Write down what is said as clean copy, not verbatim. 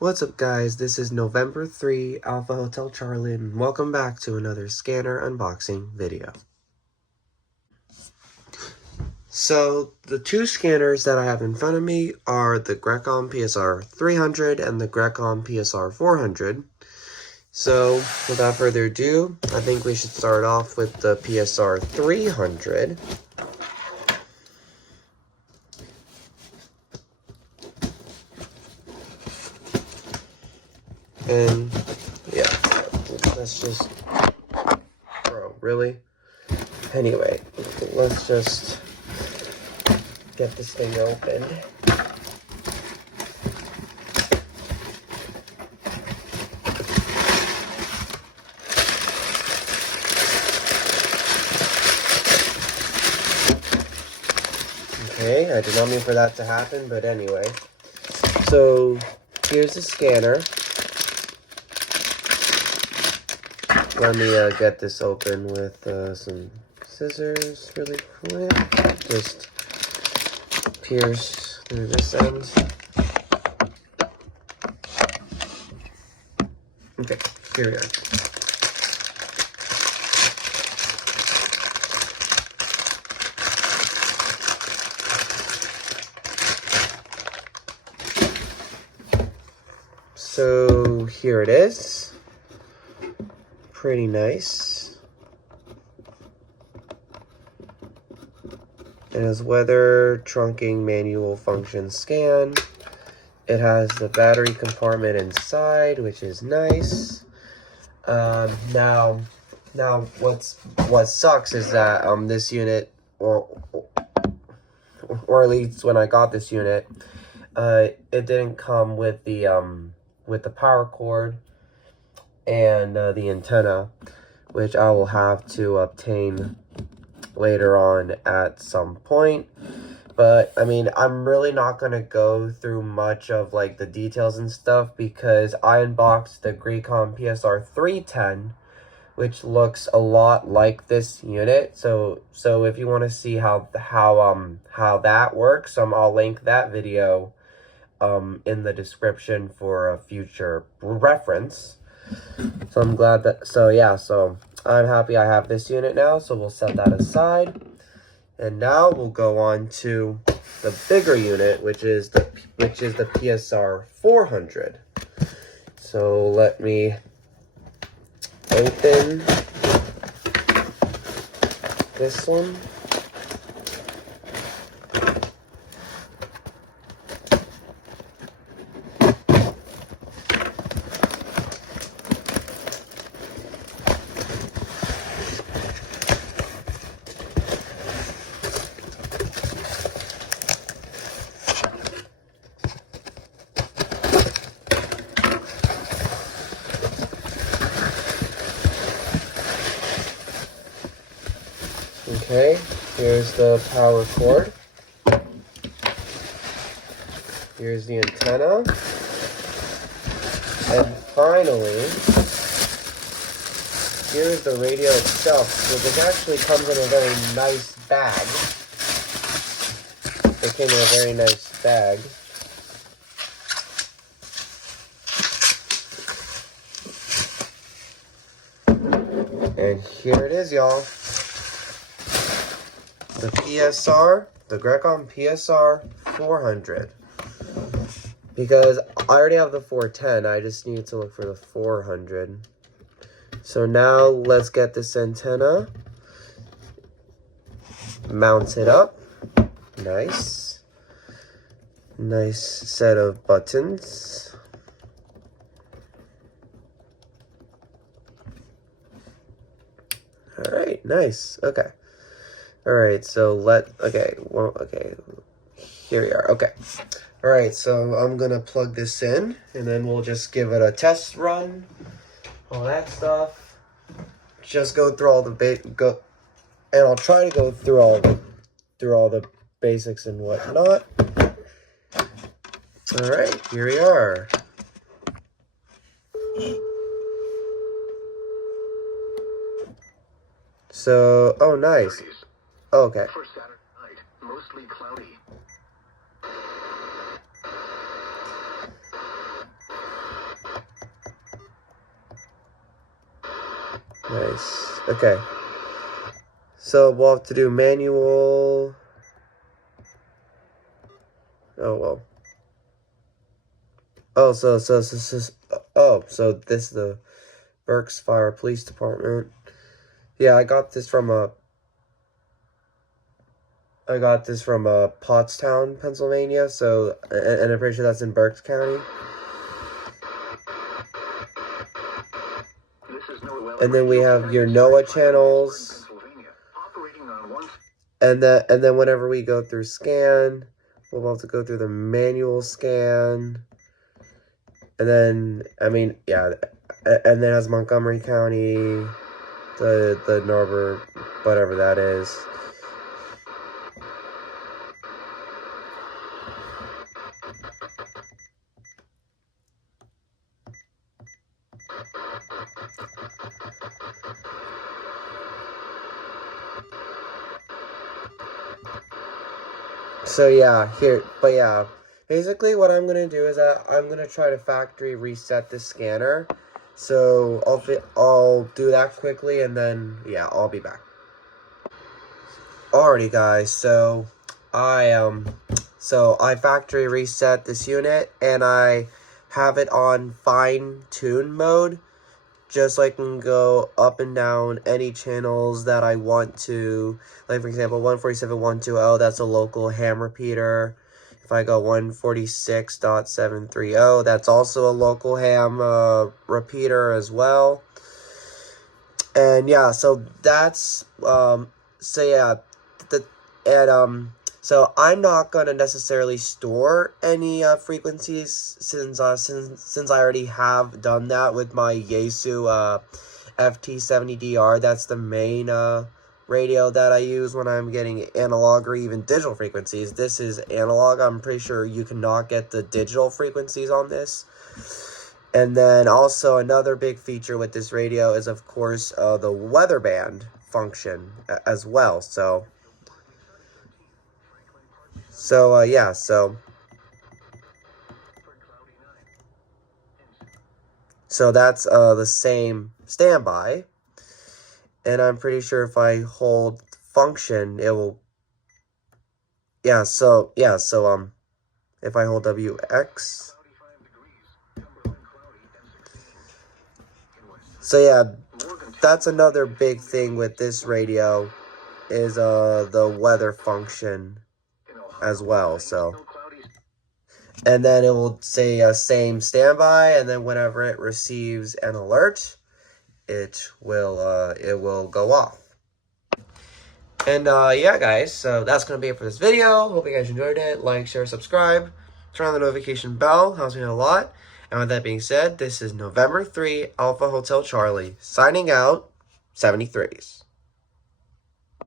What's up guys, this is November 3, Alpha Hotel Charlie, and welcome back to another scanner unboxing video. So, the two scanners that I have in front of me are the Grecom PSR-300 and the Grecom PSR-400. So, without further ado, I think we should start off with the PSR-300. And, yeah, let's just... Bro, really? Anyway, let's just get this thing opened. Okay, I did not mean for that to happen, but anyway. So, here's the scanner. Let me get this open with some scissors really quick. Just pierce through this end. Okay, here we are. So here it is. Pretty nice. It has weather trunking manual function scan. It has the battery compartment inside, which is nice. Now what sucks is that this unit, or at least when I got this unit, it didn't come with the power cord and the antenna, which I will have to obtain later on at some point. But I mean, I'm really not gonna go through much of like the details and stuff because I unboxed the Grecom PSR-300, which looks a lot like this unit. So if you want to see how that works, I'll link that video in the description for a future reference. So I'm glad that, so I'm happy I have this unit now, so we'll set that aside. And now we'll go on to the bigger unit, which is the PSR-400. So let me open this one. Okay, here's the power cord. Here's the antenna. And finally, here's the radio itself, which actually comes in a very nice bag. It came in a very nice bag. And here it is, y'all. The Grecom PSR-400. Because I already have the 410, I just need to look for the 400. So now let's get this antenna mounted up. Nice. Nice set of buttons. Alright, nice. Okay. Alright, so here we are. Okay. Alright, so I'm gonna plug this in, and then we'll just give it a test run, all that stuff. Just go through all the and I'll try to go through all the basics and whatnot. Alright, here we are. So, oh nice. Oh, okay. For Saturday night, mostly cloudy. Nice. Okay. So we'll have to do manual. Oh well. Oh, so this is the Berks Fire Police Department. Yeah, I got this from Pottstown, Pennsylvania. So, and I'm pretty sure that's in Berks County. And then we have your NOAA channels. And then whenever we go through scan, we'll have to go through the manual scan. And then, I mean, yeah, and then has Montgomery County, the Norbert, whatever that is. So yeah, basically what I'm gonna do is that I'm gonna try to factory reset the scanner. So I'll do that quickly, and then yeah, I'll be back. Alrighty, guys. So I factory reset this unit, and I have it on fine tune mode, just so I can go up and down any channels that I want to. Like, for example, 147.120, that's a local ham repeater. If I go 146.730, that's also a local ham repeater as well. And yeah, so that's, so yeah, so I'm not going to necessarily store any frequencies since I already have done that with my Yaesu FT70DR. That's the main radio that I use when I'm getting analog or even digital frequencies. This is analog. I'm pretty sure you cannot get the digital frequencies on this. And then also another big feature with this radio is, of course, the weather band function as well. Yeah, so that's the same standby, and I'm pretty sure if I hold function, it will. Yeah, so if I hold WX, so yeah, that's another big thing with this radio is the weather function as well. So. And then it will say same standby, and then whenever it receives an alert, it will go off. And yeah, guys, so that's gonna be it for this video. Hope you guys enjoyed it. Like, share, subscribe, turn on the notification bell. Helps me a lot. And with that being said, this is November 3 Alpha Hotel Charlie signing out. 73s.